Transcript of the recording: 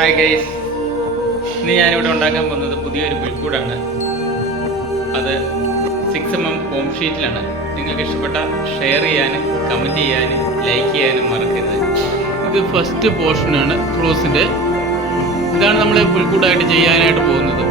Hi guys, ഇന്ന് ഞാനിവിടെ ഉണ്ടാക്കാൻ പോകുന്നത് പുതിയൊരു പുൽക്കൂടാണ്. അത് 6mm ഫോം ഷീറ്റിലാണ്. നിങ്ങൾക്ക് ഇഷ്ടപ്പെട്ട ഷെയർ ചെയ്യാനും കമൻറ്റ് ചെയ്യാനും ലൈക്ക് ചെയ്യാനും മറക്കരുത്. ഇത് ഫസ്റ്റ് പോർഷനാണ് ക്രോസിൻ്റെ. ഇതാണ് നമ്മൾ പുൽക്കൂടായിട്ട് ചെയ്യാനായിട്ട് പോകുന്നത്.